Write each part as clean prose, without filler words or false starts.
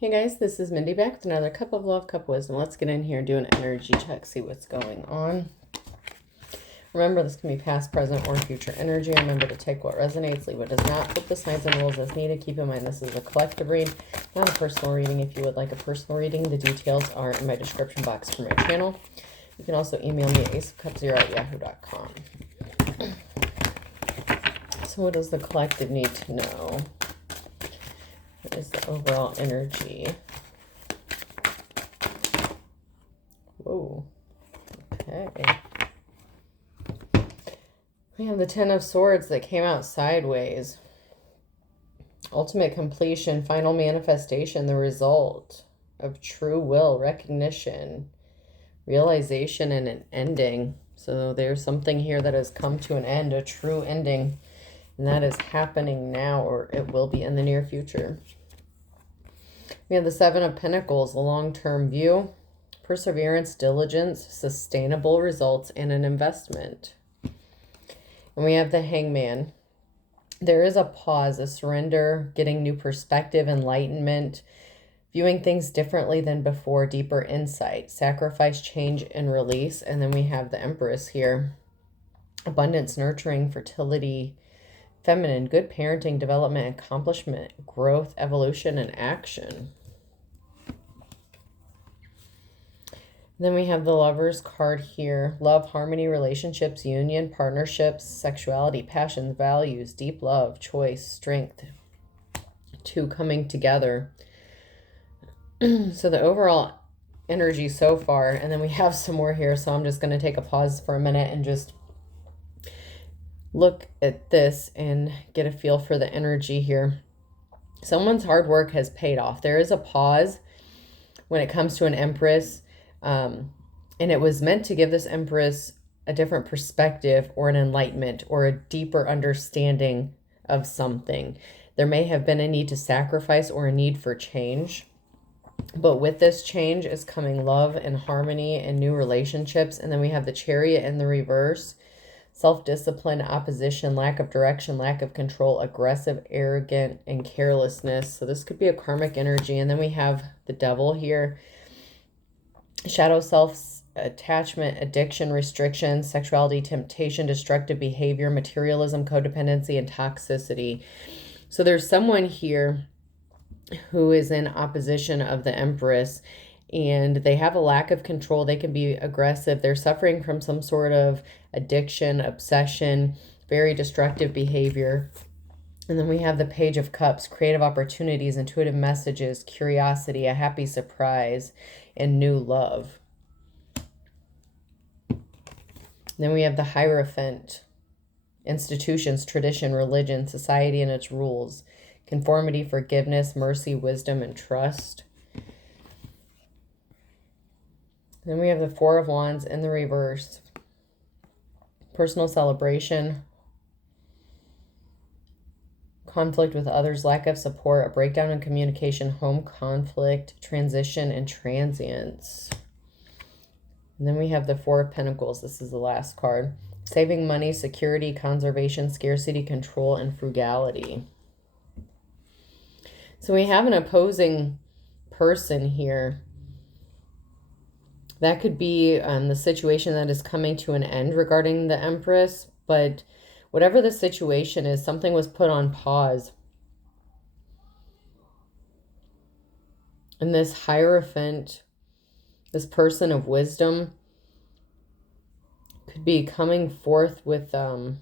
Hey guys, this is Mindy back with another cup of love, cup of wisdom. Let's get in here and do an energy check, see what's going on. Remember, this can be past, present, or future energy. Remember to take what resonates, leave what does not. Flip the signs and rules as needed. Keep in mind this is a collective read, not a personal reading. If you would like a personal reading, the details are in my description box for my channel. You can also email me at aceofcups0@yahoo.com. So what does the collective need to know? What is the overall energy? Whoa. Okay. We have the Ten of Swords that came out sideways. Ultimate completion, final manifestation, the result of true will, recognition, realization, and an ending. So there's something here that has come to an end, a true ending. And that is happening now, or it will be in the near future. We have the Seven of Pentacles, a long-term view, perseverance, diligence, sustainable results, and an investment. And we have the Hangman. There is a pause, a surrender, getting new perspective, enlightenment, viewing things differently than before, deeper insight, sacrifice, change, and release. And then we have the Empress here. Abundance, nurturing, fertility, feminine, good parenting, development, accomplishment, growth, evolution, and action. And then we have the Lovers card here. Love, harmony, relationships, union, partnerships, sexuality, passions, values, deep love, choice, strength. Two coming together. So the overall energy so far, and then we have some more here, so I'm just going to take a pause for a minute and just look at this and get a feel for the energy here. Someone's hard work has paid off. There is a pause when it comes to an Empress, and it was meant to give this Empress a different perspective or an enlightenment or a deeper understanding of something. There may have been a need to sacrifice or a need for change, but with this change is coming love and harmony and new relationships. And then we have the Chariot in the reverse. Self-discipline, opposition, lack of direction, lack of control, aggressive, arrogant, and carelessness. So this could be a karmic energy. And then we have the Devil here. Shadow self, attachment, addiction, restriction, sexuality, temptation, destructive behavior, materialism, codependency, and toxicity. So there's someone here who is in opposition of the Empress, and they have a lack of control. They can be aggressive. They're suffering from some sort of addiction, obsession, very destructive behavior. And then we have the Page of Cups, creative opportunities, intuitive messages, curiosity, a happy surprise, and new love. Then we have the Hierophant, institutions, tradition, religion, society and its rules, conformity, forgiveness, mercy, wisdom, and trust. Then we have the Four of Wands in the reverse. Personal celebration, conflict with others, lack of support, a breakdown in communication, home conflict, transition, and transience. And then we have the Four of Pentacles. This is the last card. Saving money, security, conservation, scarcity, control, and frugality. So we have an opposing person here. That could be the situation that is coming to an end regarding the Empress, but whatever the situation is, something was put on pause. And this Hierophant, this person of wisdom, could be coming forth with a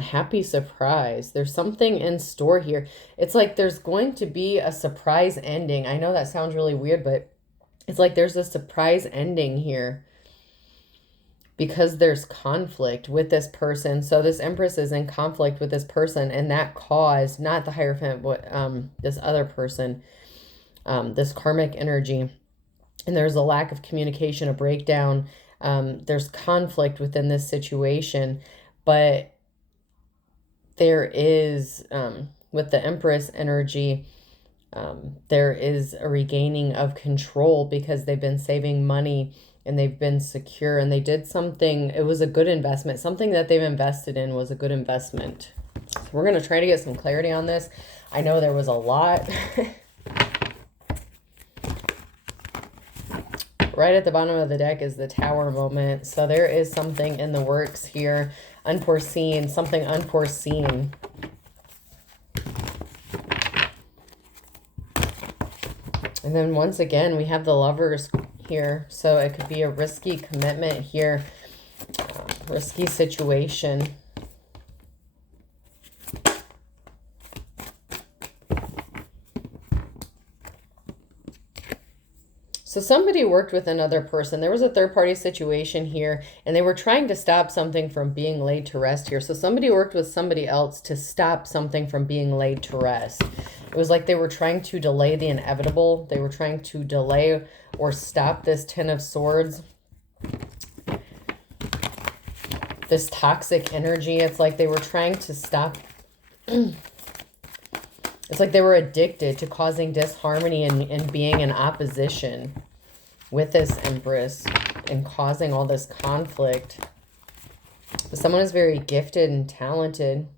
happy surprise. There's something in store here. It's like there's going to be a surprise ending. I know that sounds really weird, but it's like there's a surprise ending here because there's conflict with this person. So this Empress is in conflict with this person, and that caused, not the Hierophant, but this other person, this karmic energy. And there's a lack of communication, a breakdown. There's conflict within this situation, but there is, with the Empress energy, there is a regaining of control because they've been saving money and they've been secure and they did something. It was a good investment. Something that they've invested in was a good investment. So we're going to try to get some clarity on this. I know there was a lot. Right at the bottom of the deck is the Tower moment. So there is something in the works here. Unforeseen, something unforeseen. And then once again, we have the Lovers here. So it could be a risky commitment here. Risky situation. So somebody worked with another person. There was a third-party situation here, and they were trying to stop something from being laid to rest here. So somebody worked with somebody else to stop something from being laid to rest. It was like they were trying to delay the inevitable. They were trying to delay or stop this Ten of Swords. This toxic energy. It's like they were trying to stop. It's like they were addicted to causing disharmony and being in opposition with this Empress and causing all this conflict. But someone is very gifted and talented.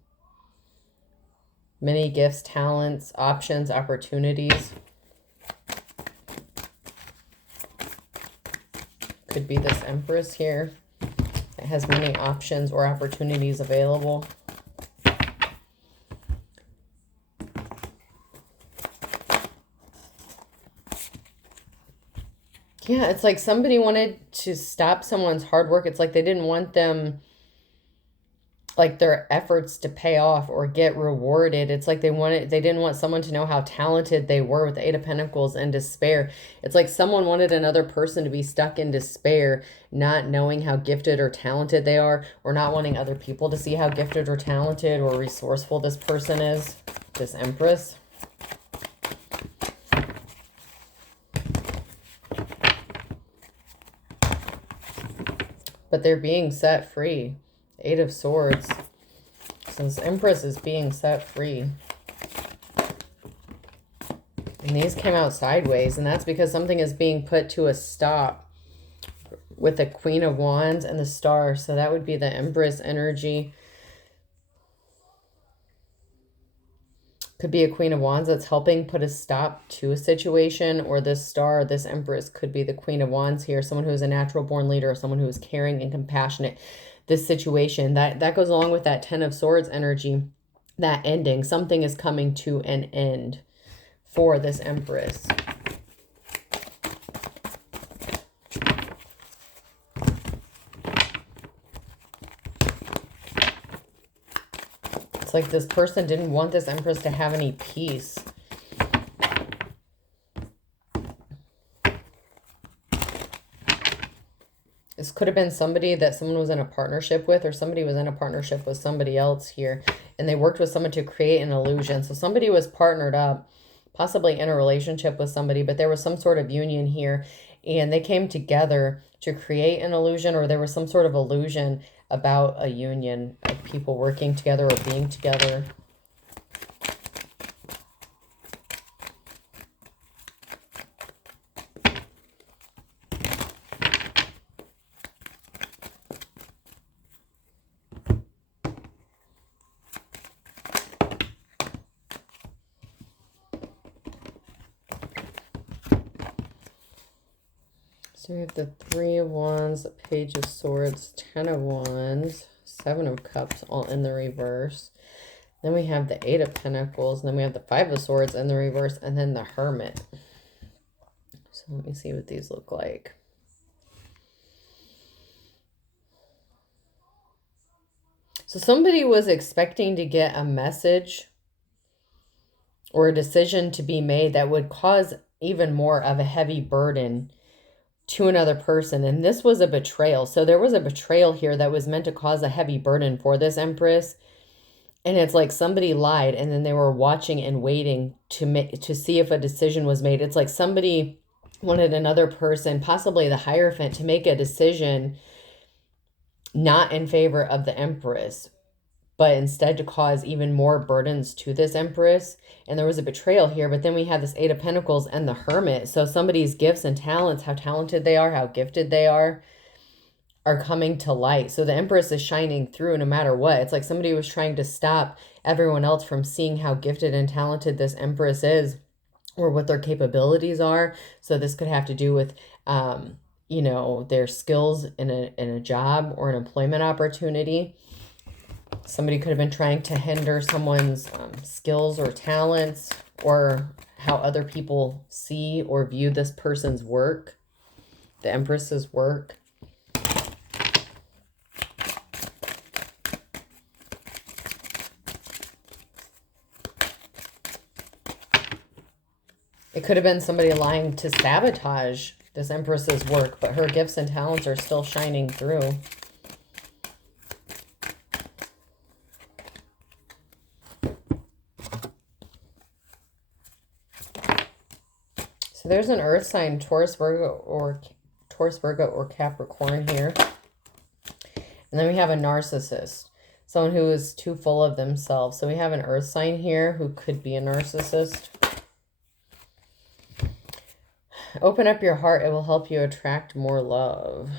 Many gifts, talents, options, opportunities. Could be this Empress here. It has many options or opportunities available. Yeah, it's like somebody wanted to stop someone's hard work. It's like they didn't want them, like their efforts to pay off or get rewarded. It's like they didn't want someone to know how talented they were with the Eight of Pentacles and despair. It's like someone wanted another person to be stuck in despair, not knowing how gifted or talented they are, or not wanting other people to see how gifted or talented or resourceful this person is, this Empress. But they're being set free. Eight of Swords. So this Empress is being set free. And these came out sideways. And that's because something is being put to a stop with the Queen of Wands and the Star. So that would be the Empress energy. Could be a Queen of Wands that's helping put a stop to a situation, or this Star, this Empress could be the Queen of Wands here, someone who is a natural born leader, someone who is caring and compassionate. This situation, that goes along with that Ten of Swords energy, that ending. Something is coming to an end for this Empress. It's like this person didn't want this Empress to have any peace. This could have been somebody that someone was in a partnership with, or somebody was in a partnership with somebody else here, and they worked with someone to create an illusion. So somebody was partnered up, possibly in a relationship with somebody, but there was some sort of union here, and they came together to create an illusion, or there was some sort of illusion about a union of people working together or being together. So we have the Three of Wands, the Page of Swords, Ten of Wands, Seven of Cups, all in the reverse. Then we have the Eight of Pentacles, and then we have the Five of Swords in the reverse, and then the Hermit. So let me see what these look like. So somebody was expecting to get a message or a decision to be made that would cause even more of a heavy burden to another person, and this was a betrayal. So there was a betrayal here that was meant to cause a heavy burden for this Empress, and it's like somebody lied, and then they were watching and waiting to see if a decision was made. It's like somebody wanted another person, possibly the Hierophant, to make a decision not in favor of the Empress, but instead to cause even more burdens to this Empress. And there was a betrayal here, but then we have this Eight of Pentacles and the Hermit. So somebody's gifts and talents, how talented they are, how gifted they are are coming to light. So the Empress is shining through no matter what. It's like somebody was trying to stop everyone else from seeing how gifted and talented this Empress is, or what their capabilities are. So this could have to do with, you know, their skills in a job or an employment opportunity. Somebody could have been trying to hinder someone's skills or talents, or how other people see or view this person's work, the Empress's work. It could have been somebody lying to sabotage this Empress's work, but her gifts and talents are still shining through. So there's an earth sign, Taurus, Virgo, or Capricorn here. And then we have a narcissist, someone who is too full of themselves. So we have an earth sign here who could be a narcissist. Open up your heart. It will help you attract more love.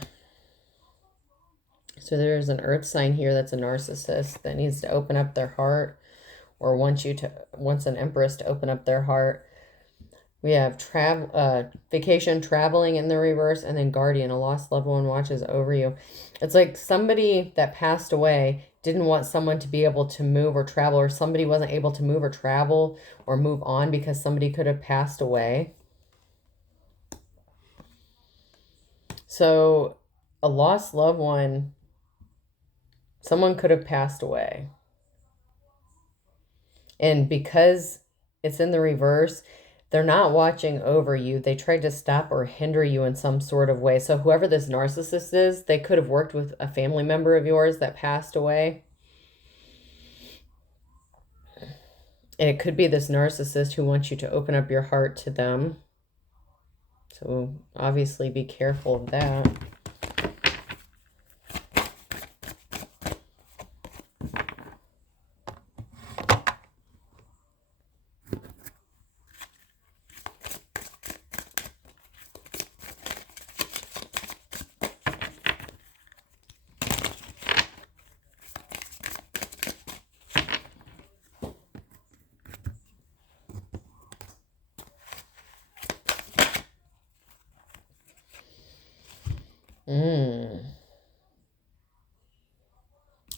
So there's an earth sign here that's a narcissist that needs to open up their heart, or wants an Empress to open up their heart. We have vacation, traveling in the reverse, and then guardian, a lost loved one watches over you. It's like somebody that passed away didn't want someone to be able to move or travel, or somebody wasn't able to move or travel or move on because somebody could have passed away. So a lost loved one, someone could have passed away. And because it's in the reverse, they're not watching over you. They tried to stop or hinder you in some sort of way. So whoever this narcissist is, they could have worked with a family member of yours that passed away. And it could be this narcissist who wants you to open up your heart to them. So obviously be careful of that.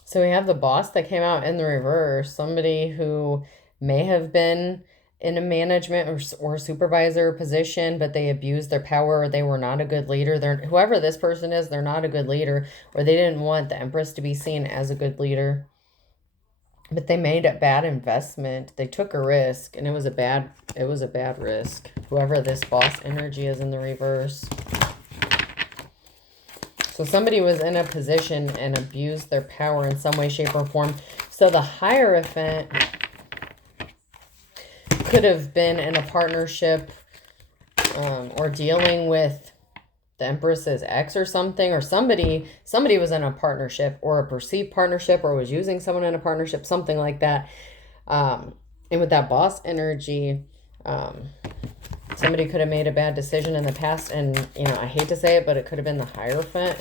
So we have the boss that came out in the reverse, somebody who may have been in a management or supervisor position, but they abused their power, or they were not a good leader. Whoever this person is, they're not a good leader, or they didn't want the Empress to be seen as a good leader. But they made a bad investment. They took a risk, and it was a bad risk. Whoever this boss energy is in the reverse. So somebody was in a position and abused their power in some way, shape, or form. So the Hierophant could have been in a partnership or dealing with the Empress's ex or something, or somebody was in a partnership or a perceived partnership, or was using someone in a partnership, something like that. And with that boss energy, somebody could have made a bad decision in the past, and, you know, I hate to say it, but it could have been the Hierophant.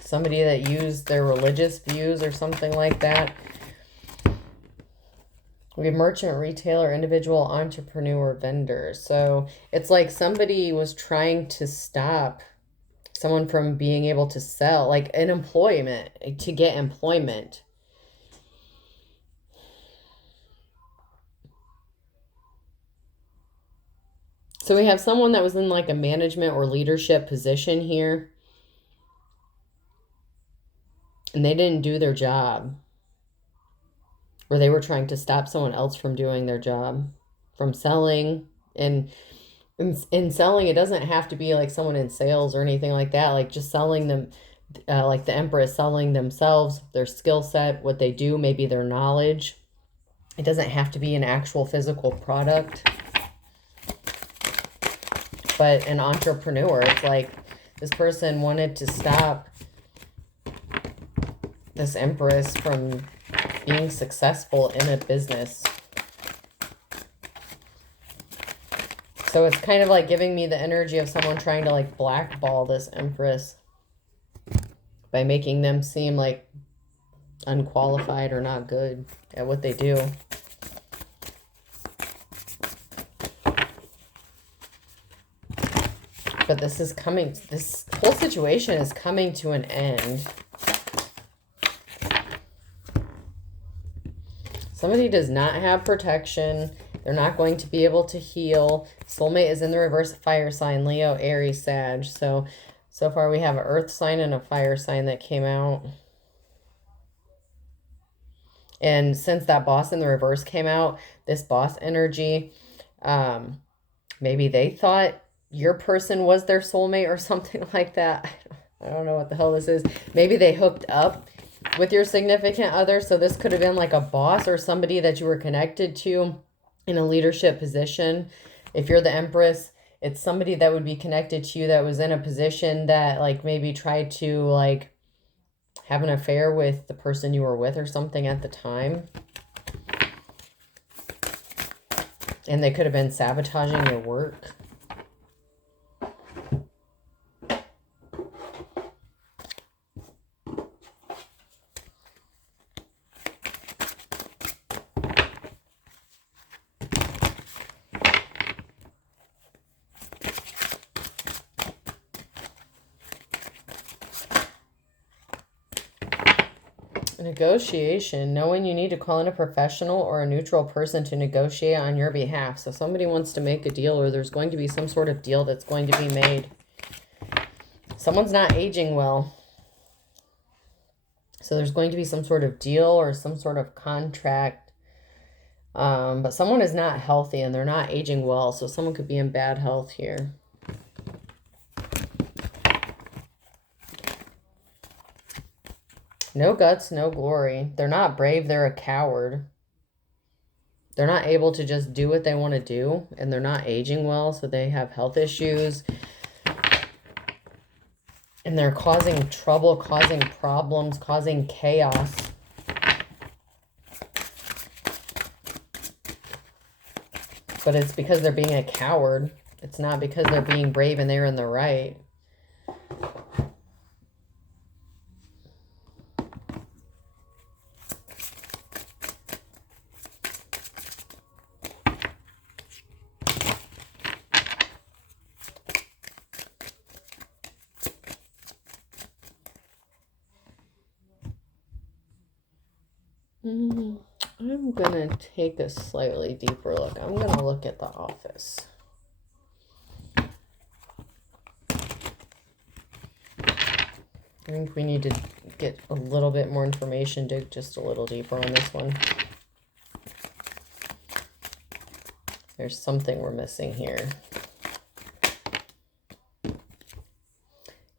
Somebody that used their religious views or something like that. We have merchant, retailer, individual, entrepreneur, vendor. So it's like somebody was trying to stop someone from being able to sell, like an employment, to get employment. So we have someone that was in like a management or leadership position here, and they didn't do their job, or they were trying to stop someone else from doing their job, from selling. And in selling, it doesn't have to be like someone in sales or anything like that, like just selling them, like the Empress selling themselves, their skill set, what they do, maybe their knowledge. It doesn't have to be an actual physical product. But an entrepreneur, it's like this person wanted to stop this Empress from being successful in a business. So it's kind of like giving me the energy of someone trying to like blackball this Empress by making them seem like unqualified or not good at what they do. But this is coming, this whole situation is coming to an end. Somebody does not have protection. They're not going to be able to heal. Soulmate is in the reverse fire sign, Leo, Aries, Sag. So far we have an earth sign and a fire sign that came out. And since that boss in the reverse came out, this boss energy, maybe they thought your person was their soulmate or something like that. I don't know what the hell this is. Maybe they hooked up with your significant other. So this could have been like a boss or somebody that you were connected to in a leadership position. If you're the Empress, it's somebody that would be connected to you that was in a position that like maybe tried to like have an affair with the person you were with or something at the time. And they could have been sabotaging your work. Negotiation, knowing you need to call in a professional or a neutral person to negotiate on your behalf. So somebody wants to make a deal, or there's going to be some sort of deal that's going to be made. Someone's not aging well. So there's going to be some sort of deal or some sort of contract. But someone is not healthy and they're not aging well. So someone could be in bad health here. No guts, no glory. They're not brave, they're a coward. They're not able to just do what they want to do, and they're not aging well, so they have health issues. And they're causing trouble, causing problems, causing chaos. But it's because they're being a coward. It's not because they're being brave and they're in the right. I'm going to take a slightly deeper look. I'm going to look at the office. I think we need to get a little bit more information, dig just a little deeper on this one. There's something we're missing here.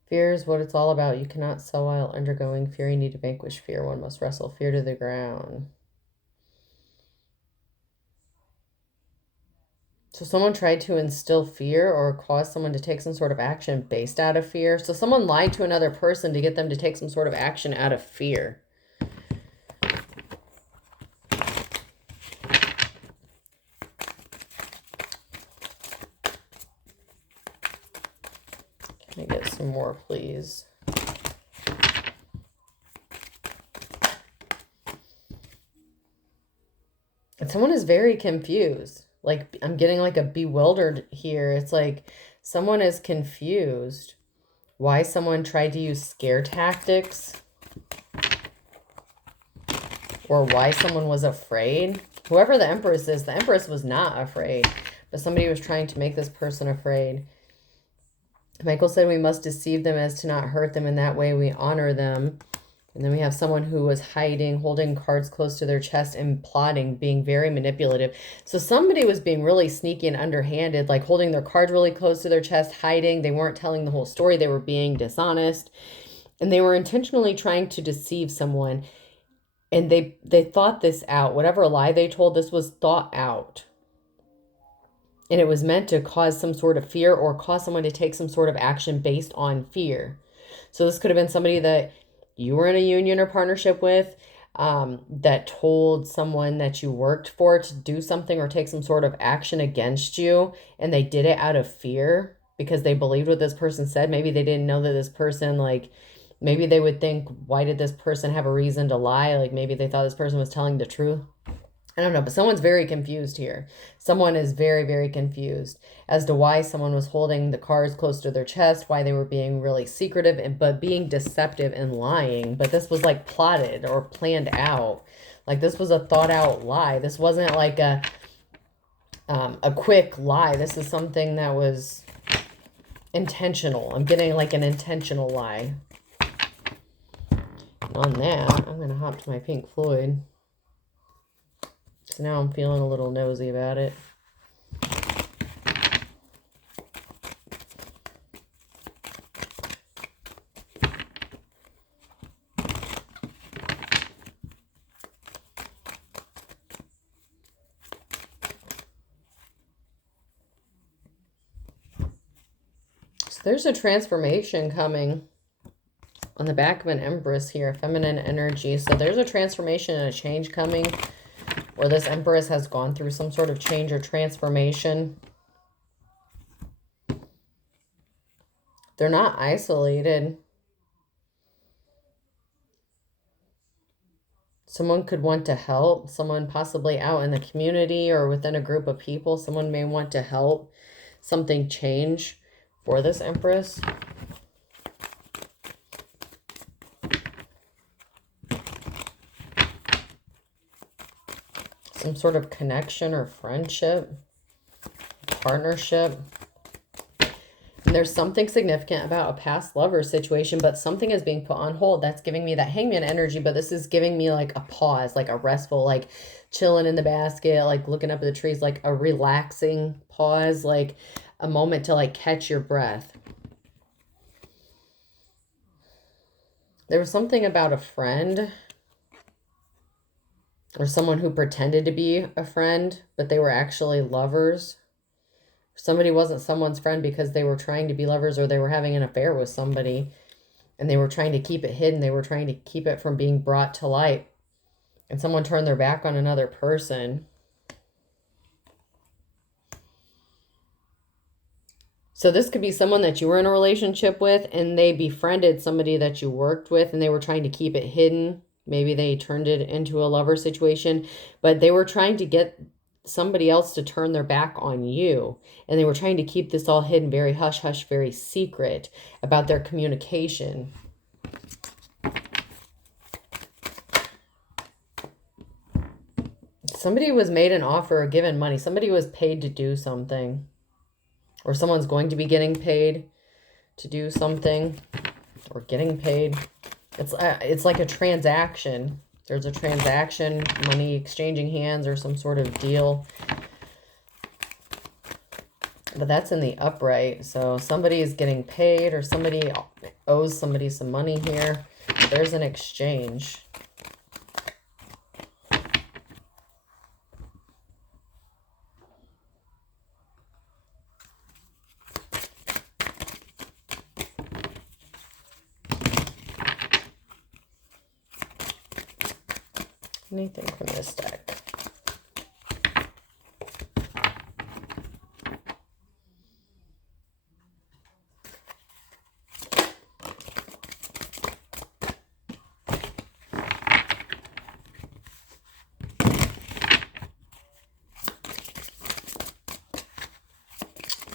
Fear is what it's all about. You cannot sell while undergoing fear. You need to vanquish fear. One must wrestle fear to the ground. So someone tried to instill fear or cause someone to take some sort of action based out of fear. So someone lied to another person to get them to take some sort of action out of fear. Can I get some more, please? And someone is very confused. Like, I'm getting like a bewildered here. It's like someone is confused why someone tried to use scare tactics or why someone was afraid. Whoever the Empress is, the Empress was not afraid, but somebody was trying to make this person afraid. Michael said we must deceive them as to not hurt them. In that way we honor them. And then we have someone who was hiding, holding cards close to their chest and plotting, being very manipulative. So somebody was being really sneaky and underhanded, like holding their cards really close to their chest, hiding. They weren't telling the whole story. They were being dishonest. And they were intentionally trying to deceive someone. And they thought this out. Whatever lie they told, this was thought out. And it was meant to cause some sort of fear or cause someone to take some sort of action based on fear. So this could have been somebody that you were in a union or partnership with. that told someone that you worked for to do something or take some sort of action against you, and they did it out of fear because they believed what this person said. Maybe they didn't know that this person, like, maybe they would think, why did this person have a reason to lie? Like, maybe they thought this person was telling the truth. I don't know, but someone's very confused here. Someone is very, very confused as to why someone was holding the cards close to their chest, why they were being really secretive, but being deceptive and lying. But this was like plotted or planned out. Like, this was a thought out lie. This wasn't like a quick lie. This is something that was intentional. I'm getting like an intentional lie. And on that, I'm going to hop to my Pink Floyd. So now I'm feeling a little nosy about it. So there's a transformation coming on the back of an Empress here, feminine energy. So there's a transformation and a change coming, or this Empress has gone through some sort of change or transformation. They're not isolated. Someone could want to help. Someone possibly out in the community or within a group of people. Someone may want to help something change for this Empress. Some sort of connection or friendship, partnership. And there's something significant about a past lover situation, but something is being put on hold. That's giving me that Hangman energy, but this is giving me like a pause, like a restful, like chilling in the basket, like looking up at the trees, like a relaxing pause, like a moment to like catch your breath. There was something about a friend or someone who pretended to be a friend, but they were actually lovers. Somebody wasn't someone's friend because they were trying to be lovers, or they were having an affair with somebody and they were trying to keep it hidden. They were trying to keep it from being brought to light, and someone turned their back on another person. So this could be someone that you were in a relationship with and they befriended somebody that you worked with, and they were trying to keep it hidden. Maybe they turned it into a lover situation, but they were trying to get somebody else to turn their back on you. And they were trying to keep this all hidden, very hush hush, very secret about their communication. Somebody was made an offer or given money. Somebody was paid to do something, or someone's going to be getting paid to do something, or getting paid. It's like a transaction. There's a transaction, money exchanging hands, or some sort of deal. But that's in the upright. So somebody is getting paid, or somebody owes somebody some money here. There's an exchange. Anything from this deck?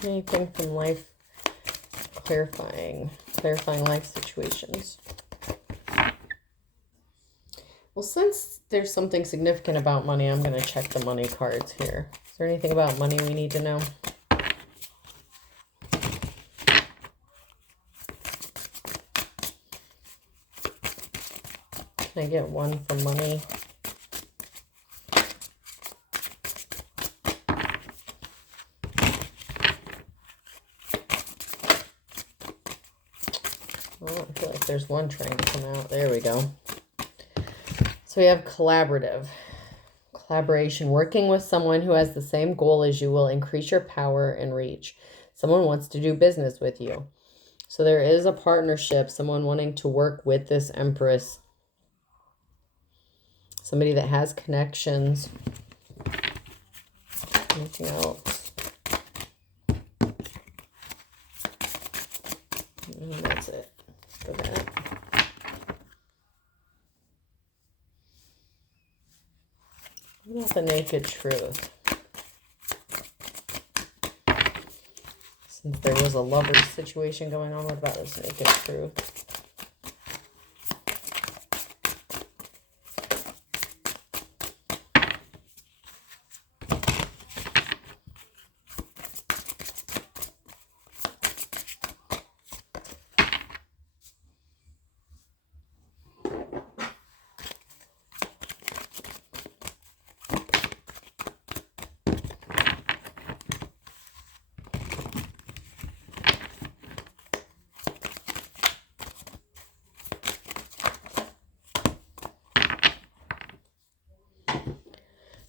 Anything from life, clarifying life situations. Well, since there's something significant about money, I'm going to check the money cards here. Is there anything about money we need to know? Can I get one for money? Well, I feel like there's one trying to come out. There we go. So we have collaboration. Working with someone who has the same goal as you will increase your power and reach. Someone wants to do business with you. So there is a partnership, someone wanting to work with this Empress. Somebody that has connections. Anything else? And that's it for that. What about the naked truth? Since there was a lover situation going on, what about this naked truth?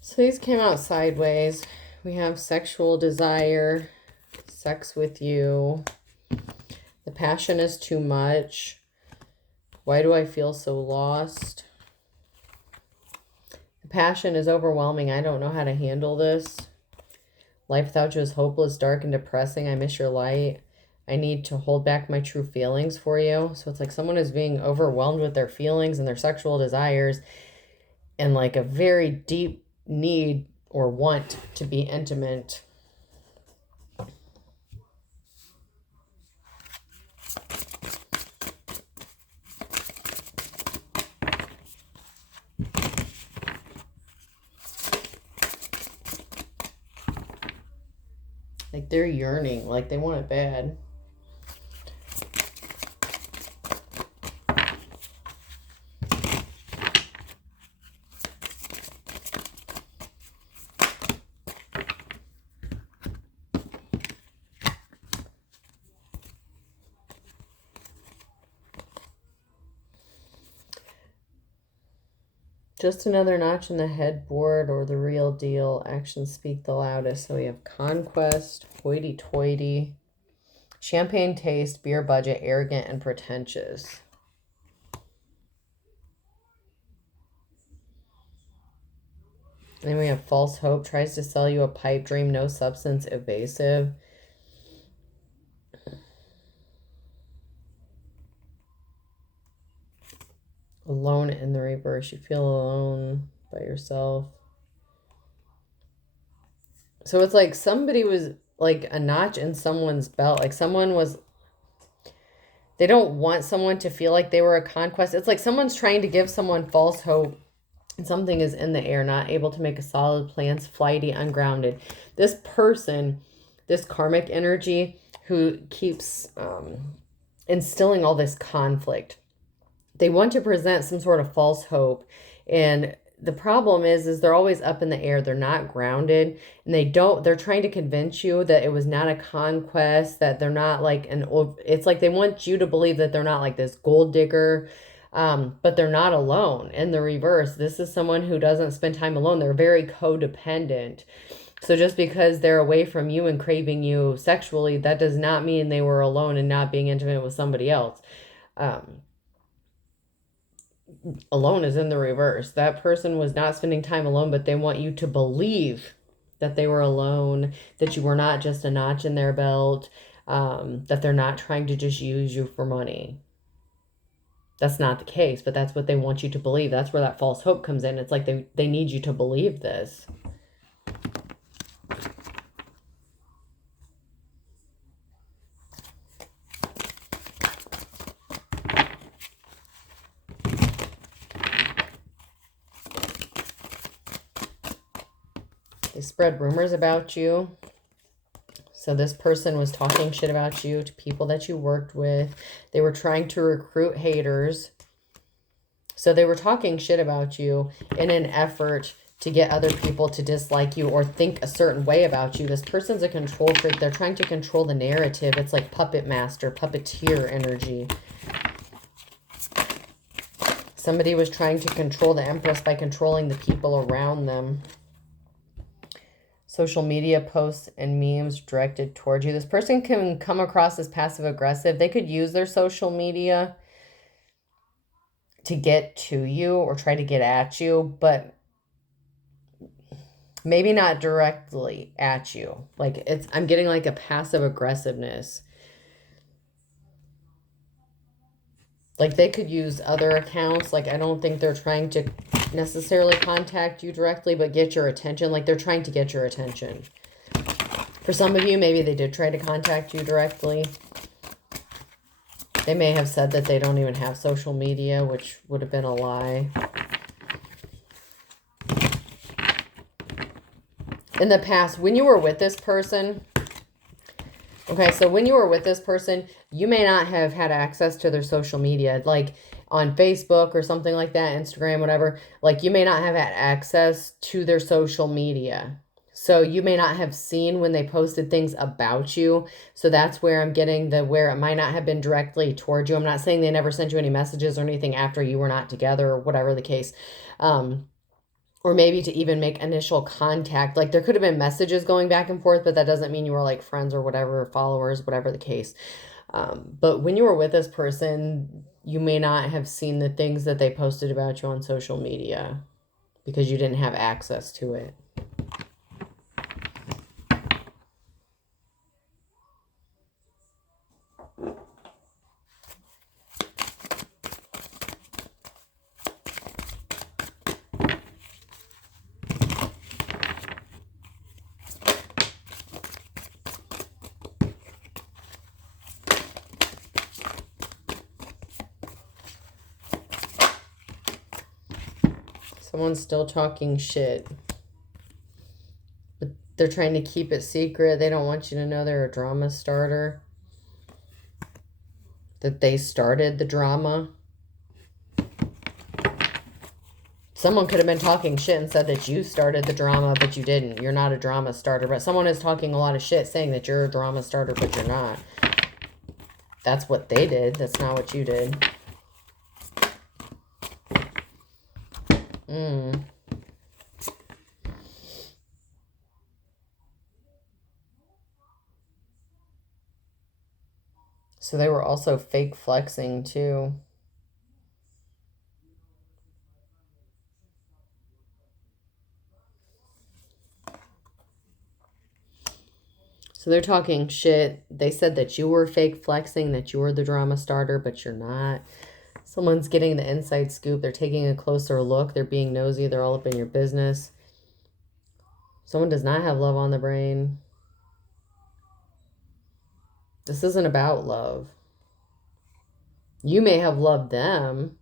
So these came out sideways. We have sexual desire, sex with you. The passion is too much. Why do I feel so lost? The passion is overwhelming. I don't know how to handle this. Life without you is hopeless, dark, and depressing. I miss your light. I need to hold back my true feelings for you. So it's like someone is being overwhelmed with their feelings and their sexual desires and like a very deep need or want to be intimate. Like they're yearning, like they want it bad. Just another notch in the headboard or the real deal. Actions speak the loudest. So we have conquest, hoity-toity, champagne taste, beer budget, arrogant, and pretentious. Then we have false hope, tries to sell you a pipe dream, no substance, evasive. Alone in the reverse. You feel alone by yourself. So it's like somebody was like a notch in someone's belt. Like someone was, they don't want someone to feel like they were a conquest. It's like someone's trying to give someone false hope and something is in the air, not able to make a solid plans, flighty, ungrounded. This person, this karmic energy who keeps instilling all this conflict. They want to present some sort of false hope. And the problem is they're always up in the air. They're not grounded. And they're trying to convince you that it was not a conquest, that they're not like it's like they want you to believe that they're not like this gold digger. But they're not alone. In the reverse, this is someone who doesn't spend time alone. They're very codependent. So just because they're away from you and craving you sexually, that does not mean they were alone and not being intimate with somebody else. Alone is in the reverse. That person was not spending time alone, but they want you to believe that they were alone, that you were not just a notch in their belt, that they're not trying to just use you for money. That's not the case, but that's what they want you to believe. That's where that false hope comes in. It's like they need you to believe this. They spread rumors about you. So this person was talking shit about you to people that you worked with. They were trying to recruit haters. So they were talking shit about you in an effort to get other people to dislike you or think a certain way about you. This person's a control freak. They're trying to control the narrative. It's like puppet master, puppeteer energy. Somebody was trying to control the empress by controlling the people around them. Social media posts and memes directed towards you. This person can come across as passive aggressive. They could use their social media to get to you or try to get at you, but maybe not directly at you. Like I'm getting like a passive aggressiveness. Like they could use other accounts. Like I don't think they're trying to necessarily contact you directly, but get your attention. Like they're trying to get your attention. For some of you, maybe they did try to contact you directly. They may have said that they don't even have social media, which would have been a lie. In the past, when you were with this person, okay, so when you were with this person, you may not have had access to their social media, like on Facebook or something like that, Instagram, whatever. Like you may not have had access to their social media. So you may not have seen when they posted things about you. So that's where I'm getting where it might not have been directly towards you. I'm not saying they never sent you any messages or anything after you were not together or whatever the case. Or maybe to even make initial contact. Like there could have been messages going back and forth, but that doesn't mean you were like friends or whatever, or followers, whatever the case. But when you were with this person, you may not have seen the things that they posted about you on social media because you didn't have access to it. Someone's still talking shit. But they're trying to keep it secret. They don't want you to know they're a drama starter. That they started the drama. Someone could have been talking shit and said that you started the drama, but you didn't. You're not a drama starter. But someone is talking a lot of shit saying that you're a drama starter, but you're not. That's what they did. That's not what you did. So they were also fake flexing too. So they're talking shit. They said that you were fake flexing, that you were the drama starter, but you're not. Someone's getting the inside scoop. They're taking a closer look. They're being nosy. They're all up in your business. Someone does not have love on the brain. This isn't about love. You may have loved them.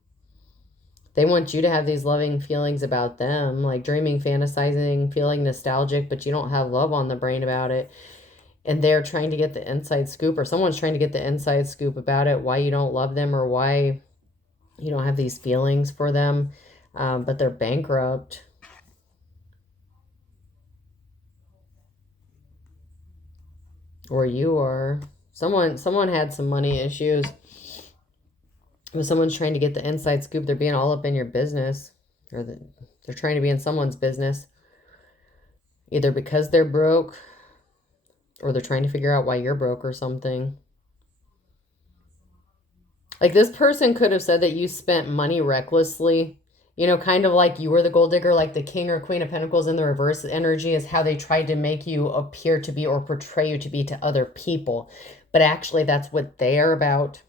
They want you to have these loving feelings about them, like dreaming, fantasizing, feeling nostalgic, but you don't have love on the brain about it. And they're trying to get the inside scoop, or someone's trying to get the inside scoop about it, why you don't love them or why you don't have these feelings for them, but they're bankrupt. Or you are. Someone had some money issues. When someone's trying to get the inside scoop, they're being all up in your business, or they're trying to be in someone's business, either because they're broke or they're trying to figure out why you're broke or something. Like this person could have said that you spent money recklessly, you know, kind of like you were the gold digger, like the king or queen of pentacles in the reverse energy is how they tried to make you appear to be or portray you to be to other people. But actually that's what they are about.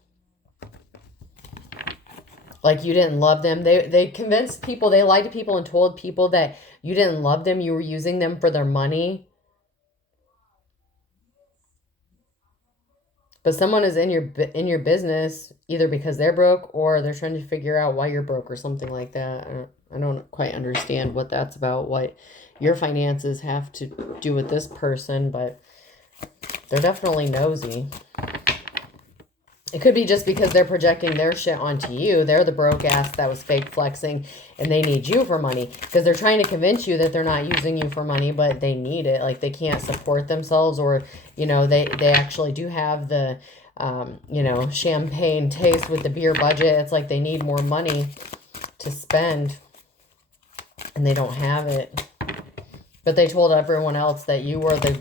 Like you didn't love them. They convinced people, they lied to people and told people that you didn't love them. You were using them for their money. But someone is in your business either because they're broke or they're trying to figure out why you're broke or something like that. I don't quite understand what that's about, what your finances have to do with this person, but they're definitely nosy. It could be just because they're projecting their shit onto you. They're the broke ass that was fake flexing and they need you for money because they're trying to convince you that they're not using you for money, but they need it. Like they can't support themselves, or, you know, they actually do have the, you know, champagne taste with the beer budget. It's like they need more money to spend and they don't have it. But they told everyone else that you were the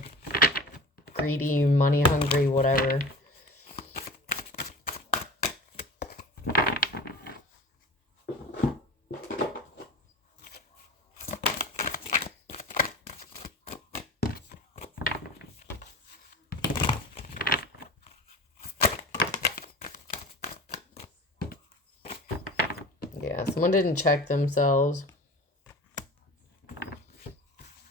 greedy, money hungry, whatever. Someone didn't check themselves.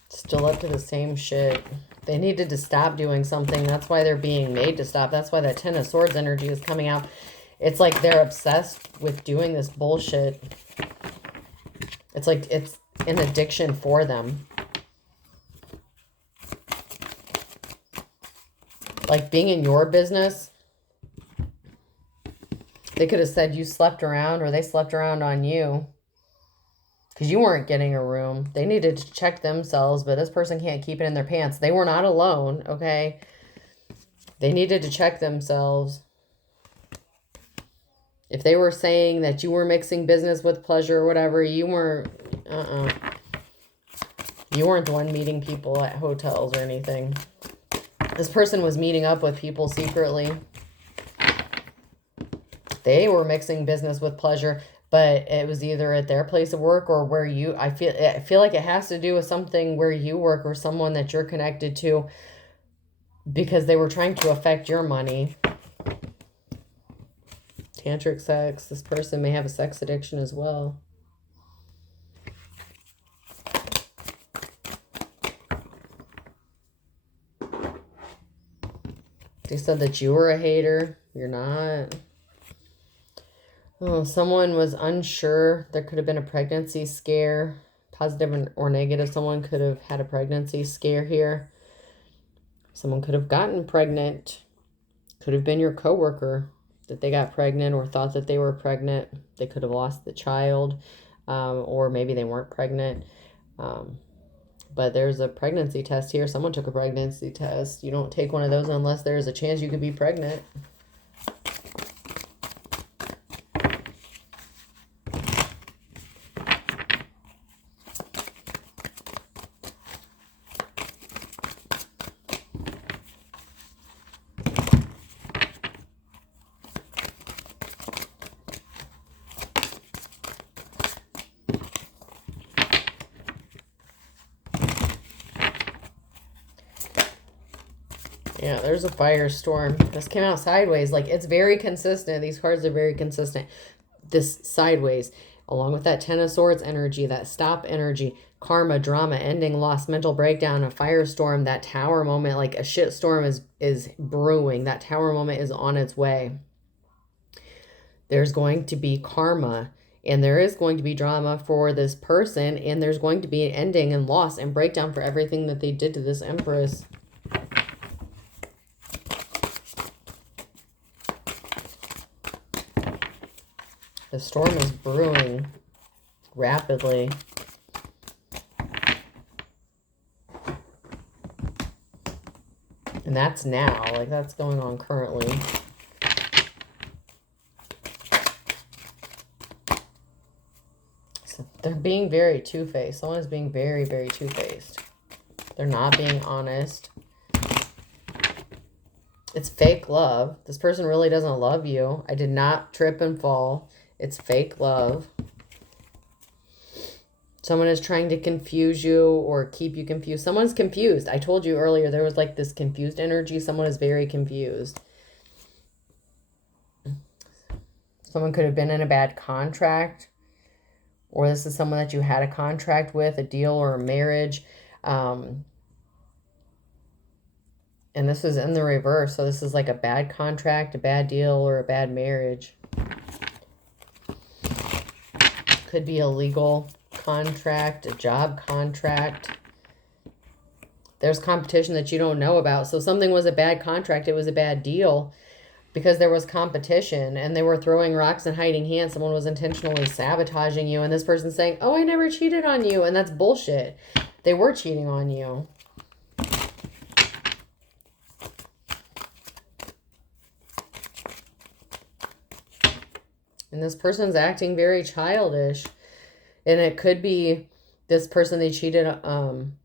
Still up to the same shit. They needed to stop doing something. That's why they're being made to stop. That's why that Ten of Swords energy is coming out. It's like they're obsessed with doing this bullshit. It's like it's an addiction for them. Like being in your business, they could have said you slept around or they slept around on you because you weren't getting a room. They needed to check themselves, but this person can't keep it in their pants. They were not alone, okay? They needed to check themselves. If they were saying that you were mixing business with pleasure or whatever, you weren't, you weren't the one meeting people at hotels or anything. This person was meeting up with people secretly. They were mixing business with pleasure, but it was either at their place of work or where you, I feel like it has to do with something where you work or someone that you're connected to, because they were trying to affect your money. Tantric sex. This person may have a sex addiction as well. They said that you were a hater. You're not. Oh, someone was unsure. There could have been a pregnancy scare, positive or negative. Someone could have had a pregnancy scare here. Someone could have gotten pregnant. Could have been your coworker that they got pregnant or thought that they were pregnant. They could have lost the child, or maybe they weren't pregnant. But there's a pregnancy test here. Someone took a pregnancy test. You don't take one of those unless there's a chance you could be pregnant. Yeah, there's a firestorm. This came out sideways. Like, it's very consistent. These cards are very consistent. This sideways, along with that Ten of Swords energy, that stop energy, karma, drama, ending, loss, mental breakdown, a firestorm, that tower moment, like a shit storm is brewing. That tower moment is on its way. There's going to be karma, and there is going to be drama for this person, and there's going to be an ending and loss and breakdown for everything that they did to this Empress. The storm is brewing rapidly. And that's now. Like, that's going on currently. So they're being very two-faced. Someone is being very, very two-faced. They're not being honest. It's fake love. This person really doesn't love you. I did not trip and fall. It's fake love. Someone is trying to confuse you or keep you confused. Someone's confused. I told you earlier there was like this confused energy. Someone is very confused. Someone could have been in a bad contract. Or this is someone that you had a contract with, a deal or a marriage. And this is in the reverse. So this is like a bad contract, a bad deal, or a bad marriage. Could be a legal contract, a job contract. There's competition that you don't know about. So something was a bad contract. It was a bad deal because there was competition and they were throwing rocks and hiding hands. Someone was intentionally sabotaging you. And this person's saying, oh, I never cheated on you. And that's bullshit. They were cheating on you. And this person's acting very childish. And it could be this person they cheated on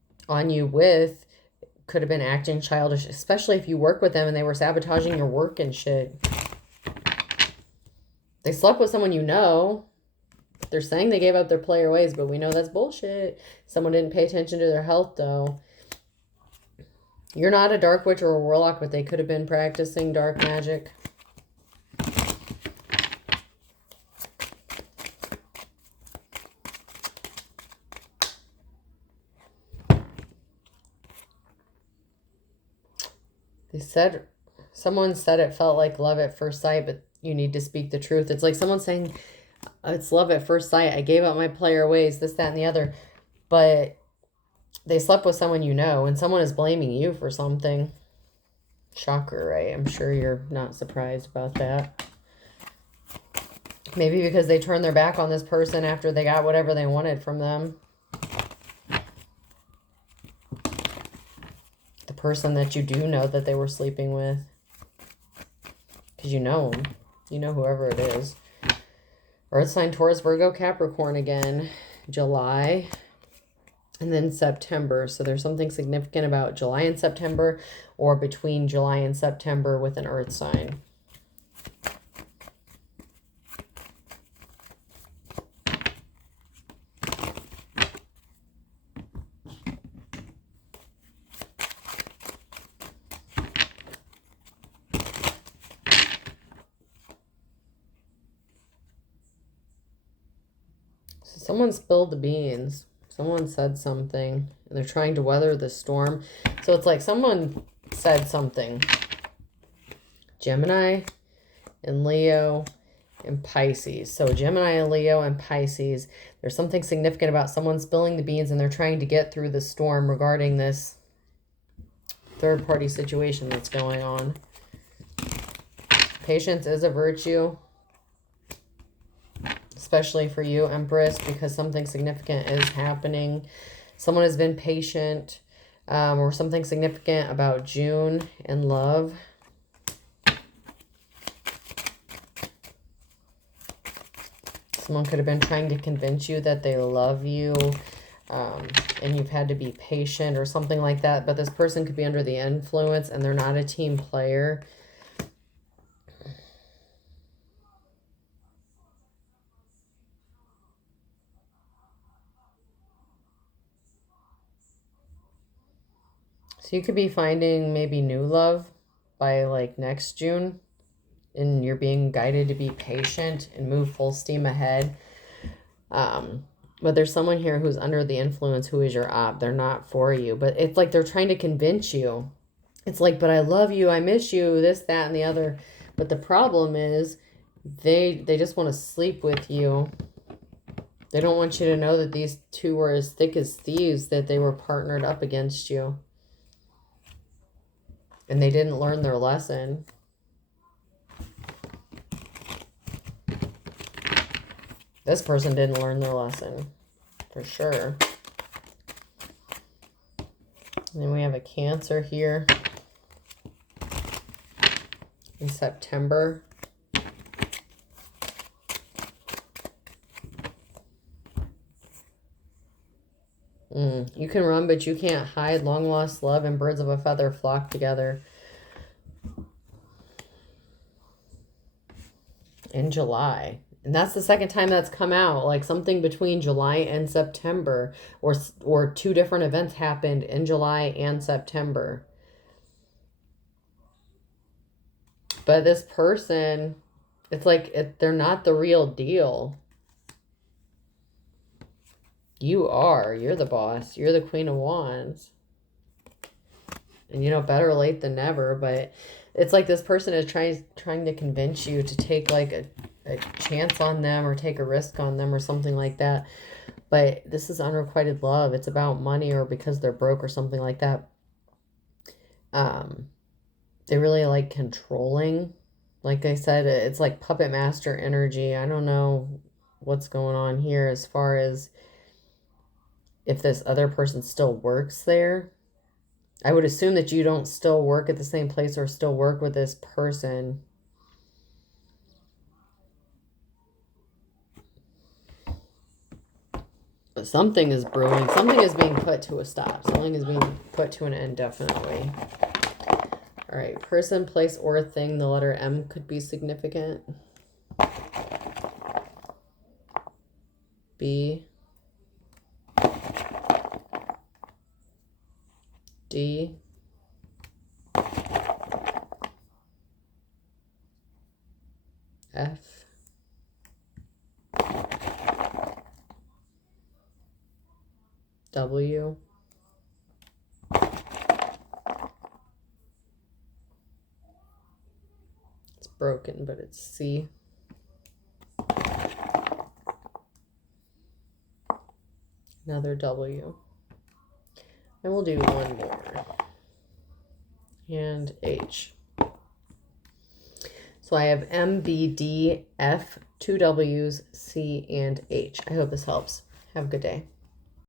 you with could have been acting childish, especially if you work with them and they were sabotaging your work and shit. They slept with someone you know. They're saying they gave up their player ways, but we know that's bullshit. Someone didn't pay attention to their health, though. You're not a dark witch or a warlock, but they could have been practicing dark magic. Someone said it felt like love at first sight, but you need to speak the truth. It's like someone saying, it's love at first sight. I gave up my player ways, this, that, and the other. But they slept with someone you know, and someone is blaming you for something. Shocker, right? I'm sure you're not surprised about that. Maybe because they turned their back on this person after they got whatever they wanted from them. The person that you do know that they were sleeping with. Because you know them. You know whoever it is. Earth sign, Taurus, Virgo, Capricorn again. July. And then September. So there's something significant about July and September, or between July and September with an earth sign. So someone spilled the beans. Someone said something, and they're trying to weather the storm. So it's like someone said something. Gemini and Leo and Pisces. So Gemini and Leo and Pisces. There's something significant about someone spilling the beans, and they're trying to get through the storm regarding this third-party situation that's going on. Patience is a virtue. Especially for you, Empress, because something significant is happening. Someone has been patient, or something significant about June and love. Someone could have been trying to convince you that they love you, and you've had to be patient or something like that. But this person could be under the influence, and they're not a team player. So you could be finding maybe new love by like next June, and you're being guided to be patient and move full steam ahead. But there's someone here who's under the influence who is your op. They're not for you, but it's like they're trying to convince you. It's like, but I love you, I miss you, this, that, and the other. But the problem is they just want to sleep with you. They don't want you to know that these two were as thick as thieves, that they were partnered up against you. And they didn't learn their lesson. This person didn't learn their lesson, for sure. And then we have a Cancer here in September. You can run, but you can't hide. Long lost love and birds of a feather flock together. In July. And that's the second time that's come out. Like something between July and September. Or two different events happened in July and September. But this person, it's like they're not the real deal. You are. You're the boss. You're the Queen of Wands. And you know, better late than never. But it's like this person is trying to convince you to take like a chance on them, or take a risk on them, or something like that. But this is unrequited love. It's about money, or because they're broke or something like that. They really like controlling. Like I said, it's like puppet master energy. I don't know what's going on here as far as if this other person still works there. I would assume that you don't still work at the same place or still work with this person. But something is brewing. Something is being put to a stop. Something is being put to an end, definitely. All right. Person, place, or thing. The letter M could be significant. B. D. F. W. broken, but it's C. Another W. And we'll do one more. And H. So I have M, B, D, F, 2 W's, C, and H. I hope this helps. Have a good day.